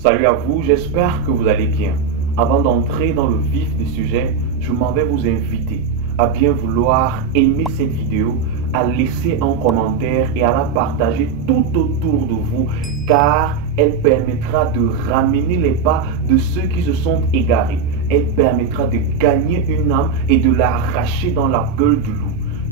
Salut à vous, j'espère que vous allez bien. Avant d'entrer dans le vif du sujet, je m'en vais vous inviter à bien vouloir aimer cette vidéo, à laisser un commentaire et à la partager tout autour de vous, car elle permettra de ramener les pas de ceux qui se sont égarés. Elle permettra de gagner une âme et de l'arracher dans la gueule du loup.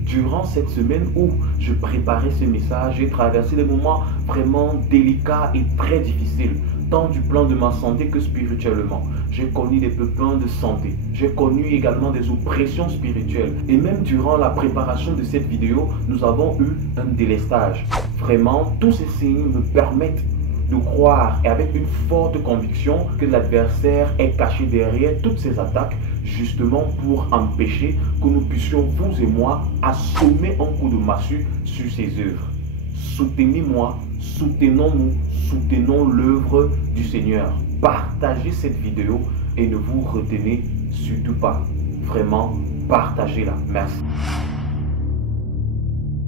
Durant cette semaine où je préparais ce message, j'ai traversé des moments vraiment délicats et très difficiles, tant du plan de ma santé que spirituellement. J'ai connu des pépins de santé, j'ai connu également des oppressions spirituelles. Et même durant la préparation de cette vidéo, nous avons eu un délestage. Vraiment, tous ces signes me permettent de croire et avec une forte conviction que l'adversaire est caché derrière toutes ces attaques, justement pour empêcher que nous puissions, vous et moi, assommer un coup de massue sur ses œuvres. Soutenez-moi, soutenons-nous, soutenons l'œuvre du Seigneur. Partagez cette vidéo et ne vous retenez surtout pas. Vraiment, partagez-la. Merci.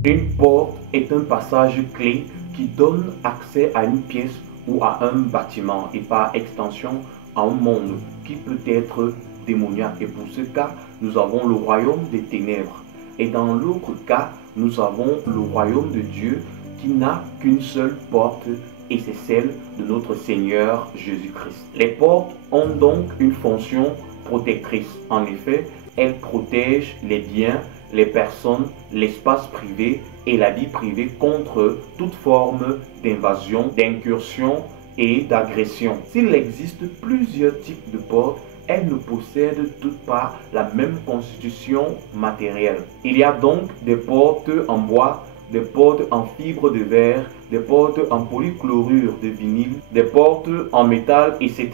Une porte est un passage clé qui donne accès à une pièce ou à un bâtiment et par extension à un monde qui peut être démoniaque. Et pour ce cas, nous avons le royaume des ténèbres. Et dans l'autre cas, nous avons le royaume de Dieu qui n'a qu'une seule porte et c'est celle de notre Seigneur Jésus-Christ. Les portes ont donc une fonction protectrice. En effet, elles protègent les biens, les personnes, l'espace privé et la vie privée contre toute forme d'invasion, d'incursion et d'agression. S'il existe plusieurs types de portes, elles ne possèdent toutes pas la même constitution matérielle. Il y a donc des portes en bois, des portes en fibre de verre, des portes en polychlorure de vinyle, des portes en métal, etc.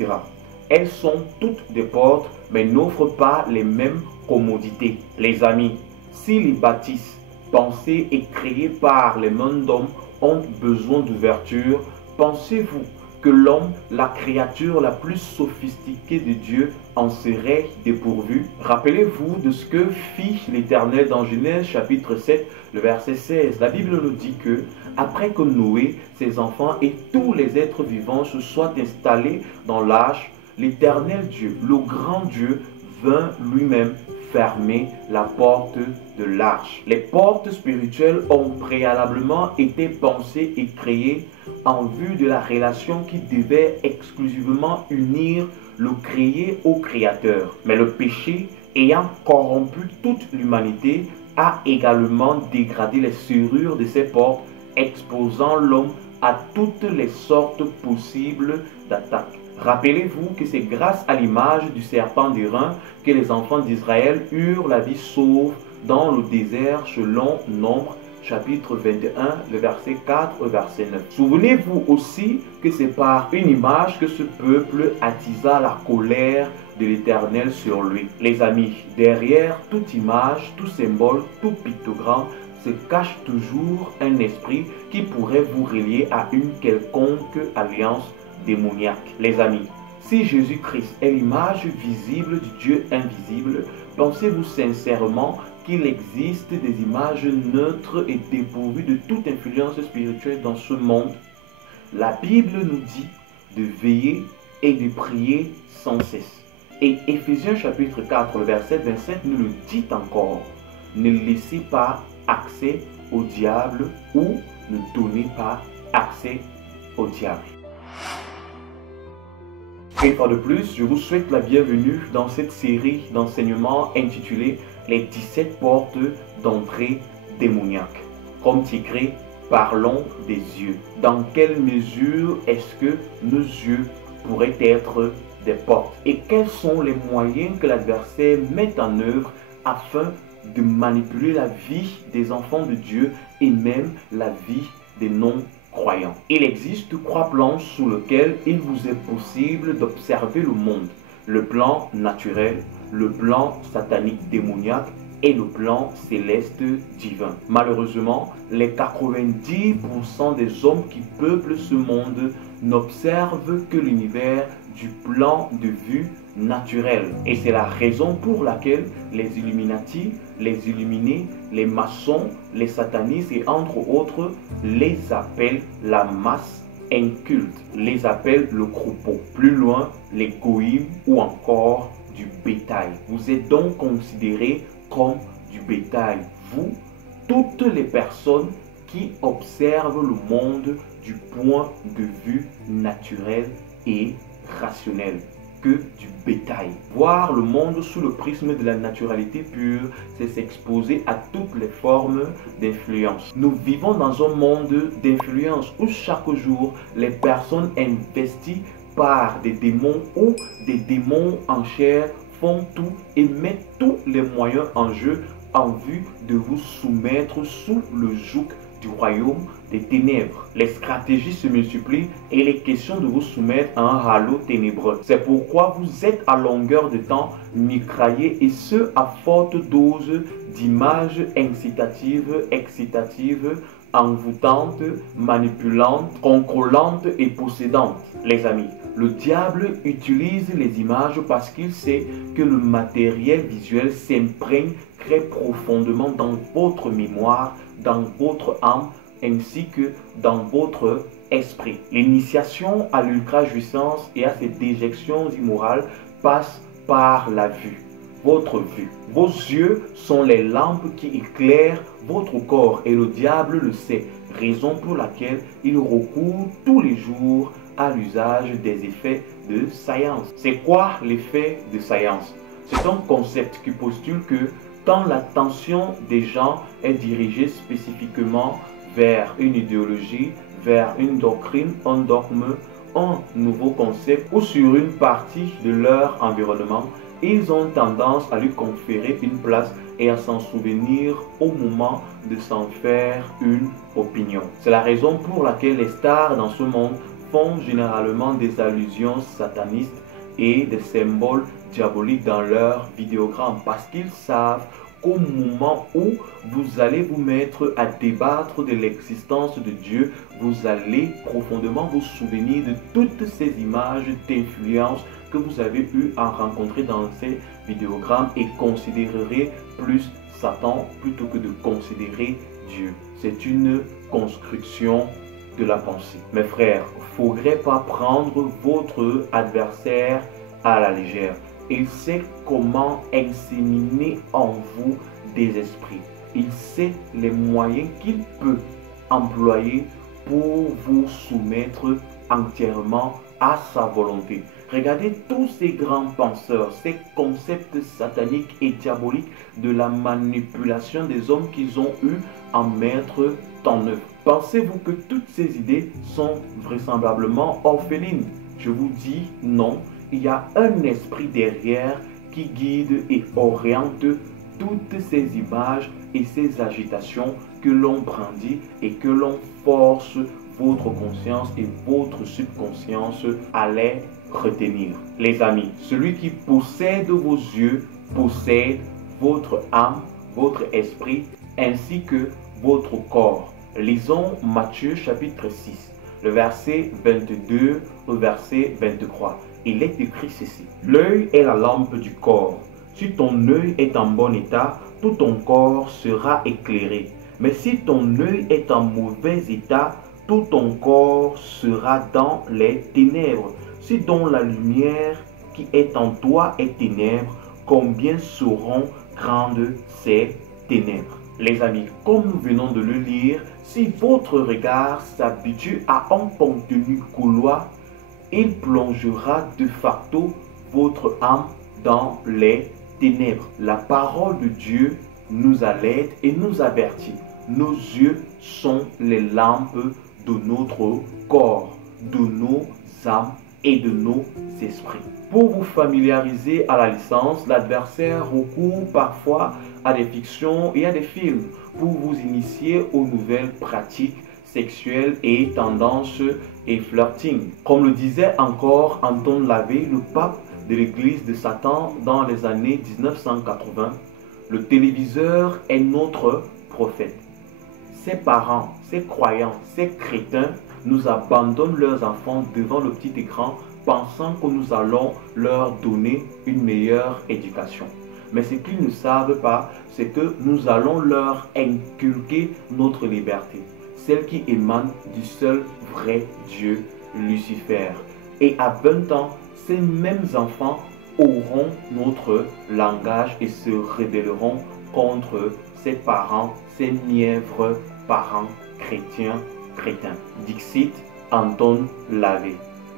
Elles sont toutes des portes, mais n'offrent pas les mêmes commodités. Les amis, si les bâtisses pensées et créées par les mains d'hommes ont besoin d'ouverture, pensez-vous que l'homme, la créature la plus sophistiquée de Dieu, en serait dépourvu? Rappelez-vous de ce que fit l'Éternel dans Genèse chapitre 7, le verset 16. La Bible nous dit que, après que Noé, ses enfants et tous les êtres vivants se soient installés dans l'arche, l'Éternel Dieu, le grand Dieu, vint lui-même fermer la porte de l'arche. Les portes spirituelles ont préalablement été pensées et créées en vue de la relation qui devait exclusivement unir le créé au créateur. Mais le péché, ayant corrompu toute l'humanité, a également dégradé les serrures de ces portes, exposant l'homme à toutes les sortes possibles d'attaques. Rappelez-vous que c'est grâce à l'image du serpent d'airain que les enfants d'Israël eurent la vie sauve dans le désert selon Nombre chapitre 21, le verset 4 au verset 9. Souvenez-vous aussi que c'est par une image que ce peuple attisa la colère de l'Éternel sur lui. Les amis, derrière toute image, tout symbole, tout pictogramme, se cache toujours un esprit qui pourrait vous relier à une quelconque alliance démoniaque. Les amis, si Jésus-Christ est l'image visible du Dieu invisible, pensez-vous sincèrement qu'il existe des images neutres et dépourvues de toute influence spirituelle dans ce monde? La Bible nous dit de veiller et de prier sans cesse. Et Éphésiens chapitre 4, le verset 27 nous le dit encore. Ne laissez pas accès au diable ou ne donnez pas accès au diable. Une fois de plus, je vous souhaite la bienvenue dans cette série d'enseignements intitulée Les 17 portes d'entrée démoniaque. Comme titré, parlons des yeux. Dans quelle mesure est-ce que nos yeux pourraient être des portes? Et quels sont les moyens que l'adversaire met en œuvre afin de manipuler la vie des enfants de Dieu et même la vie des non-croyants? Il existe trois plans sous lesquels il vous est possible d'observer le monde. Le plan naturel, le plan satanique démoniaque et le plan céleste divin. Malheureusement, les 90% des hommes qui peuplent ce monde n'observent que l'univers du plan de vue naturel. Et c'est la raison pour laquelle les Illuminati, les Illuminés, les maçons, les satanistes et entre autres les appellent la masse incultes les appellent le croupeau. Plus loin, les goïms ou encore du bétail. Vous êtes donc considérés comme du bétail. Vous, toutes les personnes qui observent le monde du point de vue naturel et rationnel que du bétail. Voir le monde sous le prisme de la naturalité pure, c'est s'exposer à toutes les formes d'influence. Nous vivons dans un monde d'influence où chaque jour, les personnes investies par des démons ou des démons en chair font tout et mettent tous les moyens en jeu en vue de vous soumettre sous le joug du royaume des ténèbres. Les stratégies se multiplient et il est question de vous soumettre à un halo ténébreux. C'est pourquoi vous êtes à longueur de temps mitraillés et ce à forte dose d'images incitatives, excitatives, envoûtantes, manipulantes, contrôlantes et possédantes. Les amis, le diable utilise les images parce qu'il sait que le matériel visuel s'imprègne très profondément dans votre mémoire, dans votre âme, ainsi que dans votre esprit. L'initiation à l'ultra-jouissance et à ces déjections immorales passe par la vue. Votre vue. Vos yeux sont les lampes qui éclairent votre corps et le diable le sait, raison pour laquelle il recourt tous les jours à l'usage des effets de science. C'est quoi l'effet de science? C'est un concept qui postule que quand l'attention des gens est dirigée spécifiquement vers une idéologie, vers une doctrine, un dogme, un nouveau concept ou sur une partie de leur environnement, ils ont tendance à lui conférer une place et à s'en souvenir au moment de s'en faire une opinion. C'est la raison pour laquelle les stars dans ce monde font généralement des allusions satanistes et des symboles diaboliques dans leurs vidéogrammes parce qu'ils savent qu'au moment où vous allez vous mettre à débattre de l'existence de Dieu, vous allez profondément vous souvenir de toutes ces images d'influence que vous avez eu à rencontrer dans ces vidéogrammes et considérerez plus Satan plutôt que de considérer Dieu. C'est une construction de la pensée. Mes frères, il ne faudrait pas prendre votre adversaire à la légère. Il sait comment inséminer en vous des esprits. Il sait les moyens qu'il peut employer pour vous soumettre entièrement à sa volonté. Regardez tous ces grands penseurs, ces concepts sataniques et diaboliques de la manipulation des hommes qu'ils ont eu à mettre en œuvre. Pensez-vous que toutes ces idées sont vraisemblablement orphelines? Je vous dis non. Il y a un esprit derrière qui guide et oriente toutes ces images et ces agitations que l'on brandit et que l'on force votre conscience et votre subconscience à les retenir. Les amis, celui qui possède vos yeux possède votre âme, votre esprit ainsi que votre corps. Lisons Matthieu chapitre 6, le verset 22 au verset 23. Il est écrit ceci. L'œil est la lampe du corps. Si ton œil est en bon état, tout ton corps sera éclairé. Mais si ton œil est en mauvais état, tout ton corps sera dans les ténèbres. Si donc la lumière qui est en toi est ténèbres, combien seront grandes ces ténèbres? Les amis, comme nous venons de le lire, si votre regard s'habitue à un contenu gaulois, il plongera de facto votre âme dans les ténèbres. La parole de Dieu nous alerte et nous avertit. Nos yeux sont les lampes de notre corps, de nos âmes et de nos esprits. Pour vous familiariser à la licence, l'adversaire recourt parfois à des fictions et à des films pour vous initier aux nouvelles pratiques sexuelles et tendances et flirting. Comme le disait encore Anton Lavey, le pape de l'église de Satan dans les années 1980, le téléviseur est notre prophète. Ces parents, ces croyants, ces crétins nous abandonnent leurs enfants devant le petit écran pensant que nous allons leur donner une meilleure éducation. Mais ce qu'ils ne savent pas, c'est que nous allons leur inculquer notre liberté. celle qui émane du seul vrai Dieu, Lucifer. Et à 20 ans, ces mêmes enfants auront notre langage et se rebelleront contre ses parents, ses mièvres parents crétiens. Dixit Anton Lavey.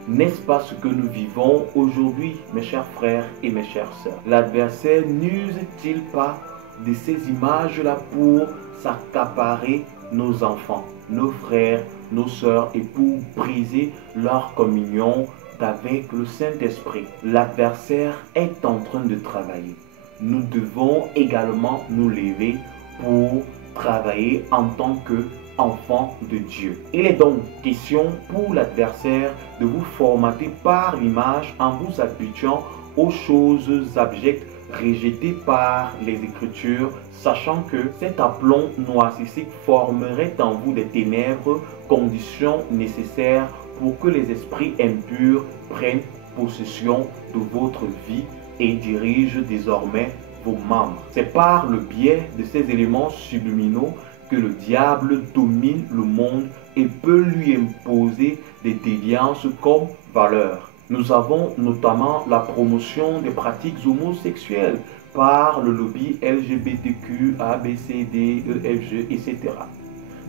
N'est-ce pas ce que nous vivons aujourd'hui, mes chers frères et mes chères sœurs? L'adversaire n'use-t-il pas de ces images-là pour s'accaparer nos enfants, nos frères, nos sœurs et pour briser leur communion avec le Saint-Esprit? L'adversaire est en train de travailler. Nous devons également nous lever pour travailler en tant qu'enfants de Dieu. Il est donc question pour l'adversaire de vous formater par l'image en vous habituant aux choses abjectes rejetées par les Écritures, sachant que cet aplomb noircissique formerait en vous des ténèbres, conditions nécessaires pour que les esprits impurs prennent possession de votre vie et dirigent désormais vos membres. C'est par le biais de ces éléments subliminaux que le diable domine le monde et peut lui imposer des déviances comme valeurs. Nous avons notamment la promotion des pratiques homosexuelles par le lobby LGBTQ, ABCD, EFG, etc.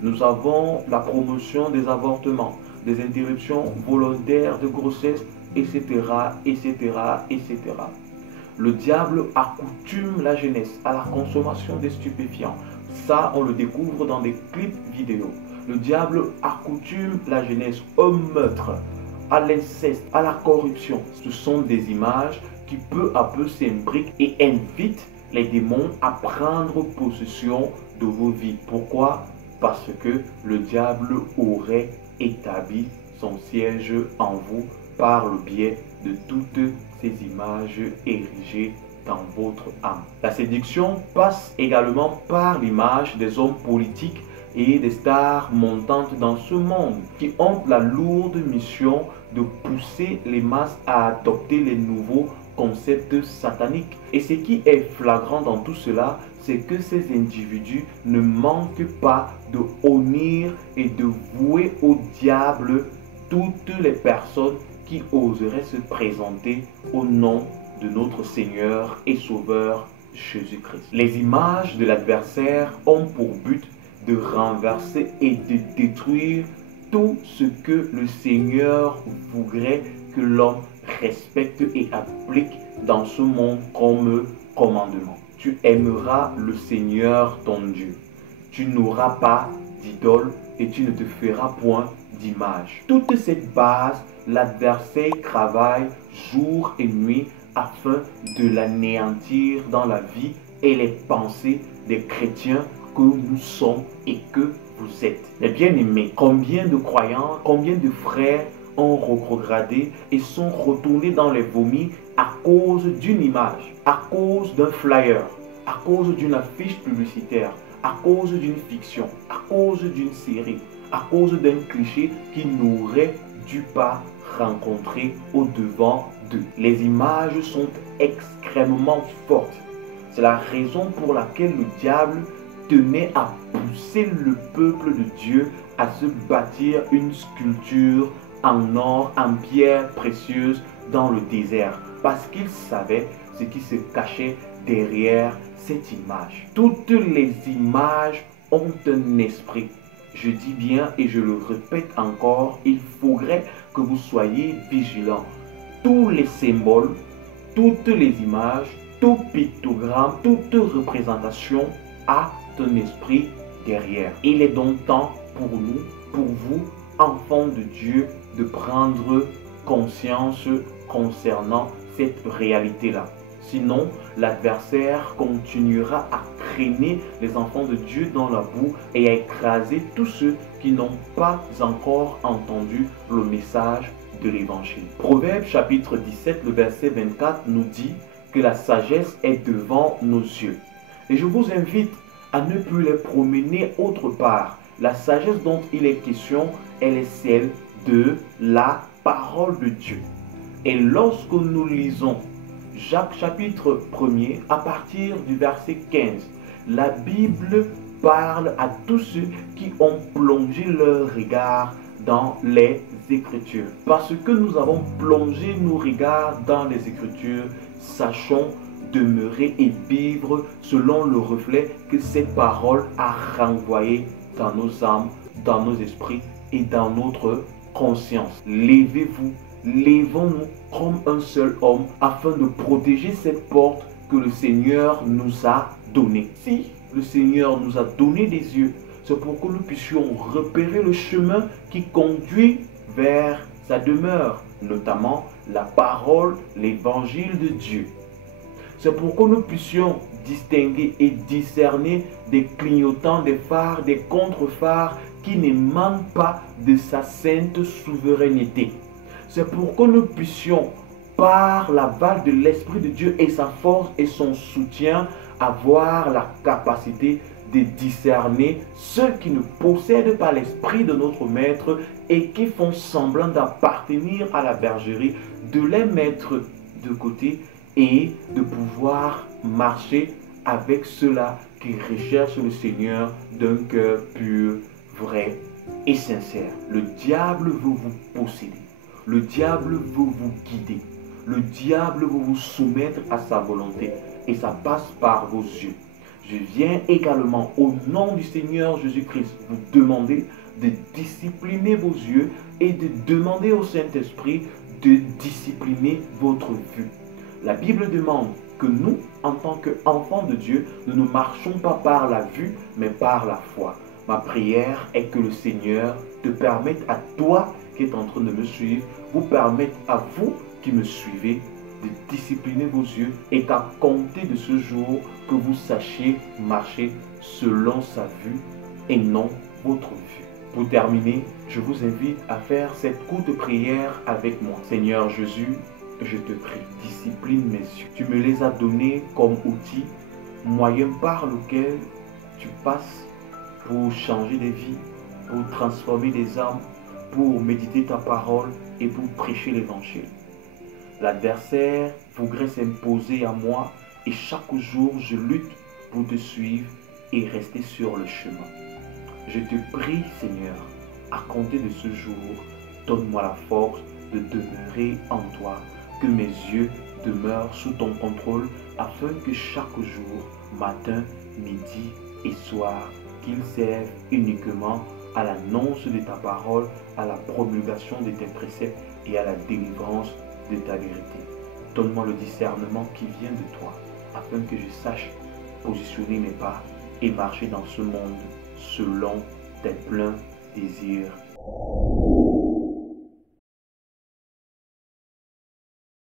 Nous avons la promotion des avortements, des interruptions volontaires de grossesse, etc., etc., etc. Le diable accoutume la jeunesse à la consommation des stupéfiants. Ça, on le découvre dans des clips vidéo. Le diable accoutume la jeunesse au meurtre, à l'inceste, à la corruption. Ce sont des images qui peu à peu s'imbriquent et invitent les démons à prendre possession de vos vies. Pourquoi? Parce que le diable aurait établi son siège en vous par le biais de toutes ces images érigées dans votre âme. La séduction passe également par l'image des hommes politiques et des stars montantes dans ce monde qui ont la lourde mission de pousser les masses à adopter les nouveaux concepts sataniques. Et ce qui est flagrant dans tout cela, c'est que ces individus ne manquent pas de honnir et de vouer au diable toutes les personnes qui oseraient se présenter au nom de notre Seigneur et Sauveur Jésus-Christ. Les images de l'adversaire ont pour but de renverser et de détruire tout ce que le Seigneur voudrait que l'homme respecte et applique dans ce monde comme commandement. Tu aimeras le Seigneur ton Dieu. Tu n'auras pas d'idole et tu ne te feras point d'image. Toute cette base, l'adversaire travaille jour et nuit afin de l'anéantir dans la vie et les pensées des chrétiens que nous sommes et que vous êtes. Les bien-aimés, combien de croyants, combien de frères ont rétrogradé et sont retournés dans les vomis à cause d'une image, à cause d'un flyer, à cause d'une affiche publicitaire, à cause d'une fiction, à cause d'une série, à cause d'un cliché qui n'aurait dû pas rencontrer au devant d'eux. Les images sont extrêmement fortes. C'est la raison pour laquelle le diable tenait à pousser le peuple de Dieu à se bâtir une sculpture en or, en pierre précieuse dans le désert, parce qu'il savait ce qui se cachait derrière cette image. Toutes les images ont un esprit. Je dis bien et je le répète encore, il faudrait que vous soyez vigilants. Tous les symboles, toutes les images, tout pictogramme, toute représentation a un esprit derrière. Il est donc temps pour nous, pour vous, enfants de Dieu, de prendre conscience concernant cette réalité-là. Sinon, l'adversaire continuera à traîner les enfants de Dieu dans la boue et à écraser tous ceux qui n'ont pas encore entendu le message de l'évangile. Proverbe chapitre 17, le verset 24 nous dit que la sagesse est devant nos yeux. Et je vous invite à ne plus les promener autre part. La sagesse dont il est question, elle est celle de la parole de Dieu. Et lorsque nous lisons Jacques chapitre 1er, à partir du verset 15, la Bible parle à tous ceux qui ont plongé leur regard dans les Écritures. Parce que nous avons plongé nos regards dans les Écritures, sachons demeurer et vivre selon le reflet que cette parole a renvoyé dans nos âmes, dans nos esprits et dans notre conscience. Levez-vous, levons-nous comme un seul homme afin de protéger cette porte que le Seigneur nous a donnée. Si le Seigneur nous a donné des yeux, c'est pour que nous puissions repérer le chemin qui conduit vers sa demeure, notamment la parole, l'évangile de Dieu. C'est pour que nous puissions distinguer et discerner des clignotants, des phares, des contre-phares qui n'émanent pas de sa sainte souveraineté. C'est pour que nous puissions, par l'aval de l'Esprit de Dieu et sa force et son soutien, avoir la capacité de discerner ceux qui ne possèdent pas l'esprit de notre Maître et qui font semblant d'appartenir à la bergerie, de les mettre de côté et de pouvoir marcher avec ceux-là qui recherchent le Seigneur d'un cœur pur, vrai et sincère. Le diable veut vous posséder. Le diable veut vous guider. Le diable veut vous soumettre à sa volonté. Et ça passe par vos yeux. Je viens également au nom du Seigneur Jésus-Christ vous demander de discipliner vos yeux et de demander au Saint-Esprit de discipliner votre vue. La Bible demande que nous, en tant qu'enfants de Dieu, nous ne marchons pas par la vue, mais par la foi. Ma prière est que le Seigneur te permette à toi qui es en train de me suivre, vous permette à vous qui me suivez de discipliner vos yeux et qu'à compter de ce jour, que vous sachiez marcher selon sa vue et non votre vue. Pour terminer, je vous invite à faire cette courte prière avec moi. Seigneur Jésus, je te prie, discipline mes yeux. Tu me les as donnés comme outil, moyen par lequel tu passes pour changer des vies, pour transformer des âmes, pour méditer ta parole et pour prêcher l'évangile. L'adversaire voudrait s'imposer à moi et chaque jour je lutte pour te suivre et rester sur le chemin. Je te prie, Seigneur, à compter de ce jour, donne-moi la force de demeurer en toi, que mes yeux demeurent sous ton contrôle afin que chaque jour, matin, midi et soir, qu'ils servent uniquement à l'annonce de ta parole, à la promulgation de tes préceptes et à la délivrance de ta vérité. Donne-moi le discernement qui vient de toi, afin que je sache positionner mes pas et marcher dans ce monde selon tes pleins désirs.